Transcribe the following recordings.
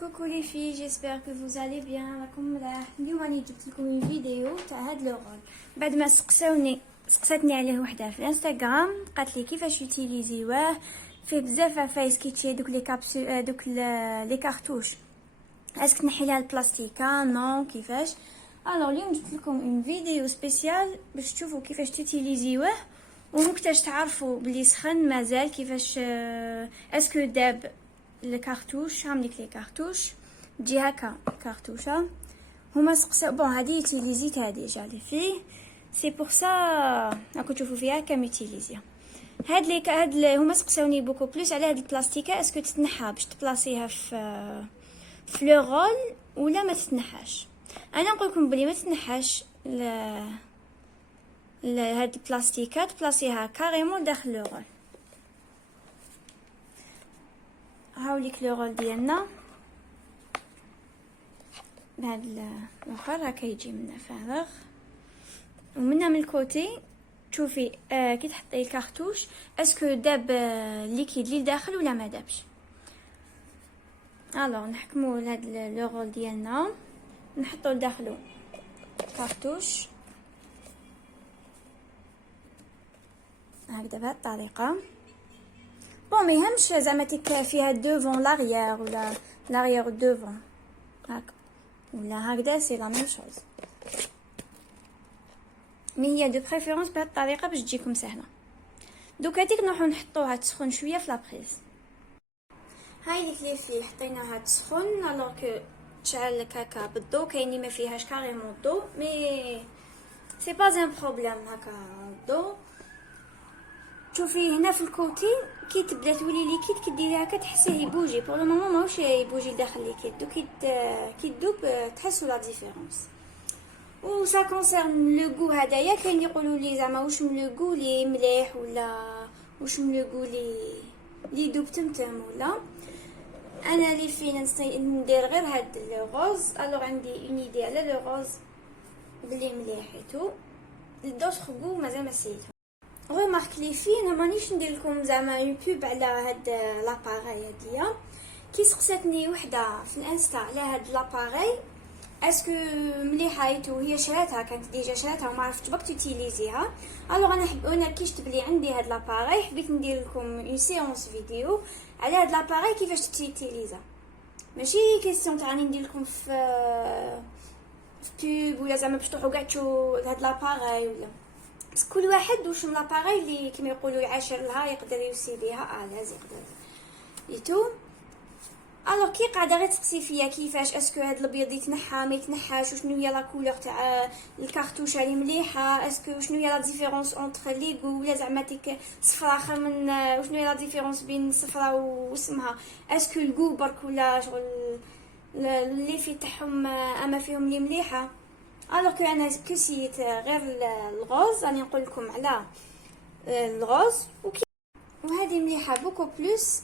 Coucou les filles, j'espère que vous allez bien. راكم ملاح. اليوم راني جبت لكم فيديو تاع هاد لو رول. بعد ما سقساتني عليه وحده في انستغرام، قالت لي كيفاش يوتيليزيوه. فيه بزاف عفايس كيتشي دوك لي كابسول دوك لي كارتوش. اسك تنحي لها البلاستيكه نو كيفاش. الوغ اليوم جبت لكم اون فيديو سبيسيال باش تشوفوا كيفاش توتيليزيوه ومكتاش تعرفوا بلي سخن مازال كيفاش اسكو داب الكارتوش. هامليك لي كارتوش تجي هكا كارتوشه هما سقساو بون هادي يوتيليزيت هادي جالي فيه سي بور سا راكم تشوفوا فيها كم يوتيليزيا. هاد هما سقساوني بوكو بلوس على هاد البلاستيكه اسكو تتنحى باش تبلاصيها في لو رول ولا ما تتنحاش. انا نقول لكم بلي ما تتنحاش هاد البلاستيكات تبلاصيها كاريمون داخل لو رول. هاوليك لو رول ديالنا بهاد الاخر هكا يجي منه فارغ ومنها من الكوتي تشوفي كي تحطي الكارتوش اسكو داب ليكيد اللي داخل ولا ما دابش. الوغ نحكموا لهاد لو رول ديالنا نحطو لداخلو كارتوش هكذا بهاد الطريقه. بون ميهمش زعما تيك فيها دوفون لاريير ولا لاريير دوفون هاكا ولا هكذا سي لا ميم شوز، مي هي دو بريفيرونس بهاد الطريقه باش تجيكم سهله. دوك هذيك نروحو نحطوها تسخن شويه في لابريز. هاي ديك لي فيه حطيناها تسخن الوغ كو تشعل لك هكا بالضو. كاينين ما فيهاش كاريمون الضو مي سي با ان بروبليم هكا الضو. شوفي هنا في الكوتي كي تبدا تولي ليكيد كديري هكا تحسيه يبوجي. بور لو مومون ماهوش يبوجي داخل ليكيد. دوك كي تذوب تحسوا لا ديفيرونس. و سا كونسيرن لو غو هدايا كاين اللي يقولوا لي زعما واش من لو غو لي مليح ولا واش من لو غو لي دوب تمتم ولا. انا لي فين ندير غير هاد لو روز. الوغ عندي اون ايدي على لو روز بلي مليح ايتو. دوطخ غو مازال ما سيتهم. غومارك لي في انا مانيش ندير لكم زعما اون بوب على هاد لاباراي هاديا. كي سقساتني وحده في الانستا على هاد لاباراي اسكو مليحه ايتو هي شراتها كانت ديجا شراتها وما عرفتش باك توتيليزيها. الوغ انا كي شفت بلي عندي هاد لاباراي حبيت ندير لكم اون سيونس فيديو على هاد لاباراي كيفاش توتيليزا. ماشي كيسيون تاع راني ندير لكم في بوب ولا زعما باش تروحوا كاع تشوفوا هاد لاباراي ولا. بس كل واحد واش من لاباراي اللي كيما يقولوا يعاشر لها يقدر يوصي بها لازم يقدر يتو. الوغ كي قاعده غير تسقسي فيا كيفاش اسكو هاد الابيض يتنحى ما يتنحاش وشنو هي لا كولور تاع الكارتوش اللي مليحه اسكو شنو هي لا ديفيرونس اونطر لي غو ولا زعما تيك صفرا اخر من وشنو هي لا ديفيرونس بين صفرا واسمها اسكو الغو برك ولا شغل اللي في تاعهم اما فيهم اللي مليحه. الوغ كو انا كسيت غير الغوز راني نقول لكم على الغوز وهذه مليحه بوكو بلوس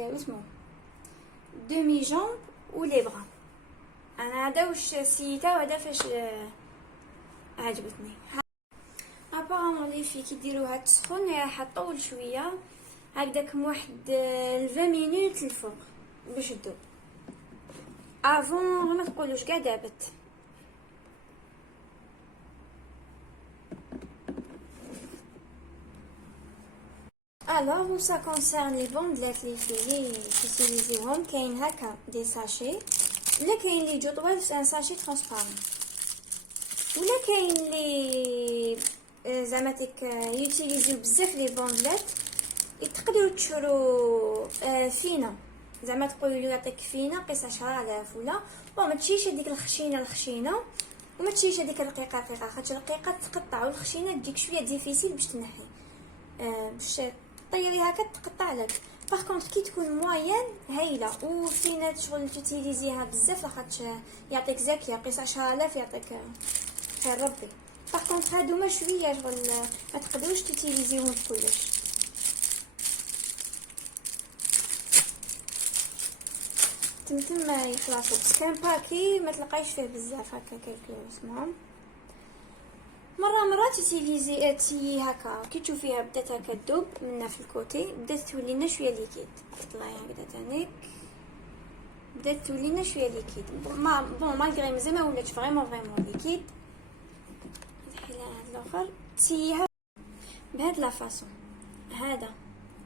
اسمه دومي جامب ولي بغا. انا هذا واش سيتا وهذا فاش عجبتني. ابارامون لي في كي ديروها تسخن راح تطول شويه هكذاك واحد 20 مينوت الفوق باش تذوب افون ما تقولوش كاع دابت. الوغ و سا كونسيرن لي بوندلات لي فيي تيليزيوهم كاين هكا دي ساشي ولا كاين لي جو طوال في ان ساشي ترانسبارون ولا كاين لي زعما تيك يوتيليزيو بزاف لي بوندلات تقدروا تشرو فينا زعما تقولوا لي يعطيك فينا قيس 10,000 ولا بون ما تشيش هذيك الخشينه وما تشيش هذيك الرقيقه خاطر الرقيقه تقطع والخشينه تجيك شويه ديفيسيل باش تنحي باش طيري هكا تقطع لك. باغ كونطخ كي تكون موين هايله وفينا شغل تيليزيها بزاف لاخاطش يعطيك زاكيه قيس 10,000 يعطيك خير ربي. باغ كونطخ هادوما شويه شغل ما تقدروش تيليزيهم كلش. تمتم يخلصوا بس كان باكي ما تلقايش فيه بزاف هكا كيكلو اسمهم. مرات تسيي هكا كي تشوفيها بدات هكا تذوب منا في الكوتي، بدات تولي لنا شويه ليكيد. طلعي هكذا تانيك، بدات تولي لنا شويه ليكيد. مالغري مازال ما ولاتش فريمون ليكيد. نحيلها هاد الاخر، تسييها بهاد لا فاصون. هذا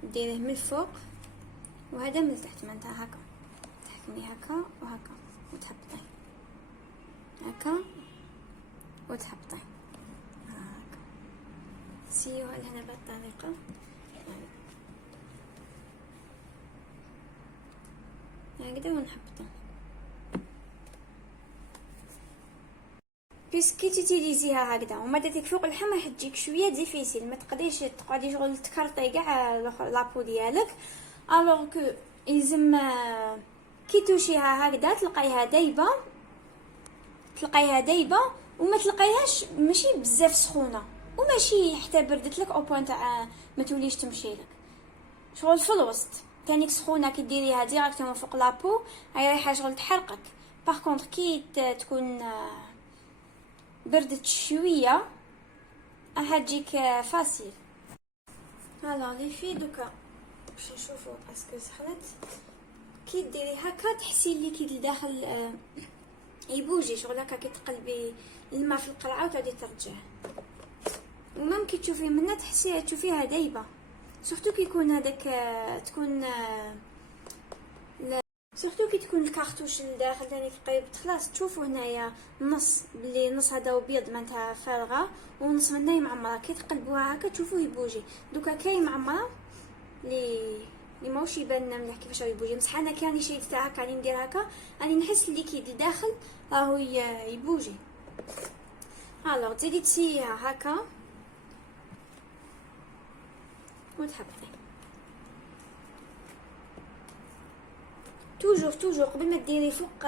ديريه من الفوق وهذا من التحت، معناتها هكا تحكمي هكا وهكا وتهبطي هكا وتهبطي هكا. سيوها لهنا بهاد الطريقه. هكذا ونحبطو. بيسكي تيتيليزيها هكذا وما درتيك فوق اللحم راح تجيك شويه ديفيسيل، ما تقدريش تقعدي شغل تكرطي كاع لابو ديالك. الوغ كو يلزم كي توشيها هكذا تلقايها دايبه وما تلقايهاش ماشي بزاف سخونه وماشي حتى بردت لك او بوين تاع ما توليش تمشي لك شغل في الوسط. تانيك سخونه كي ديريها ديريكتومون فوق لابو هي رايحه شغل تحرقك. باغ كونطخ كي تكون بردت شويه راح تجيك فاسيل. هلا لي في دوكا باش نشوفوا اسكو سخنت. كي ديري هكا تحسي الليكيد لداخل يبوجي شغل هكا كي تقلبي الماء في القرعه وتعدي ترجعه. ومام كي تشوفيه منها تشوفيها دايبه، سورتو كي يكون هذاك تكون سورتو كي تكون الكارتوش لداخل ثاني قريب تخلص. تشوفوا هنايا النص بلي نص هذا ابيض معناتها فارغه ونص منها معمره. كي تقلبوها هكا تشوفوه يبوجي. دوكا كاين معمره لي ماهوش يبان لنا مليح كيفاش يبوجي. بصح انا كاني شي تاع هكا راني ندير هكا راني نحس الليكيد لداخل راهو يبوجي. الوغ تزيدي تسيها هكا وتحبطي توجور قبل ما ديري فوق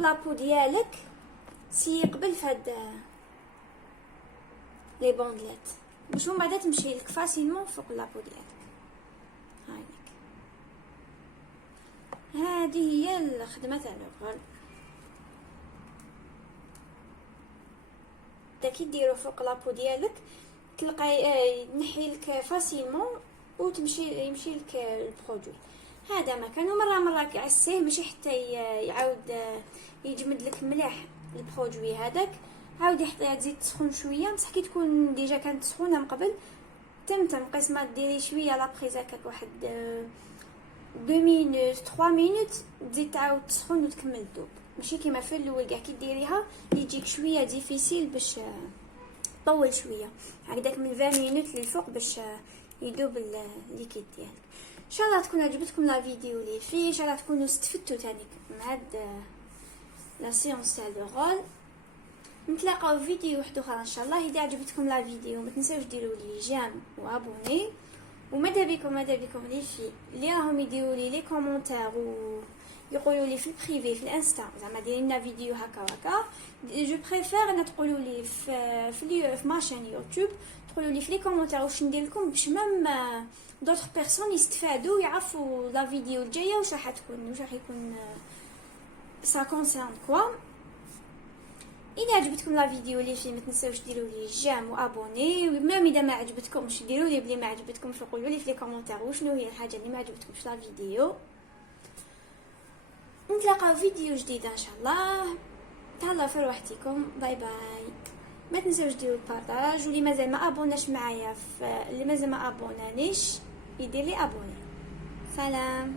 لابو ديالك سي قبل فهاد لي بوندلات باش من بعد تمشي لك فاسيلمون فوق لابو ديالك. هذه هي الخدمه تاع الغول. كي ديرو فوق لابو ديالك تلقاي نحي لك فاسيلمون يمشي لك البرودوي. هذا مكان. ومره كيعسيه ماشي حتى يعاود يجمد لك مليح البرودوي هذاك. عاود يحطيها تزيد تسخن شويه، بصح كي تكون ديجا كانت سخونه من قبل تمتم قسمه ديري شويه لابريز هكاك واحد 2 مينوت 3 مينوت تزيد تعاود تسخن وتكمل الذوب. ماشي كيما في الاول كاع كي ديريها يجيك شويه ديفيسيل باش طول شويه هكذاك من 20 مينوت للفوق باش يذوب الليكيد ديالك. ان شاء الله تكون عجبتكم لا فيديو لي فيه، ان شاء الله تكونوا استفدتوا تانيك مع هاد لا سيونس تاع لو رول. نتلاقاو في فيديو واحد اخر ان شاء الله. اذا عجبتكم لا فيديو ما تنساوش ديروا لي جيم وابوني. وماذا بكم لي في اللي راهم يديروا لي كومونتير يقولوا لي في البريفي في الانستا زعما دايرين لنا فيديو هكا وهكا. جو بريفير ان تقولوا لي في ماشين يوتيوب تقولوا لي في لي كومونتير واش ندير لكم باش ميم دوطخ بيرسون يستفادوا ويعرفوا لا فيديو الجايه واش راح يكون سا كونسيرن كوا. اذا عجبتكم لا فيديو لي فيه ما تنساوش ديروا لي جيم وابوني. ومام اذا ما عجبتكمش ديروا لي بلي ما عجبتكمش وقولوا لي في لي كومونتير وشنو هي الحاجه اللي ما عجبتكمش في لا فيديو. نتلاقاو فيديو جديد ان شاء الله. تهلاو في روحتكم. باي باي. ما تنساوش ديروا البارطاج. واللي مازال ما ابوناش معايا اللي مازال ما ابونانيش يدير لي ابوني. سلام.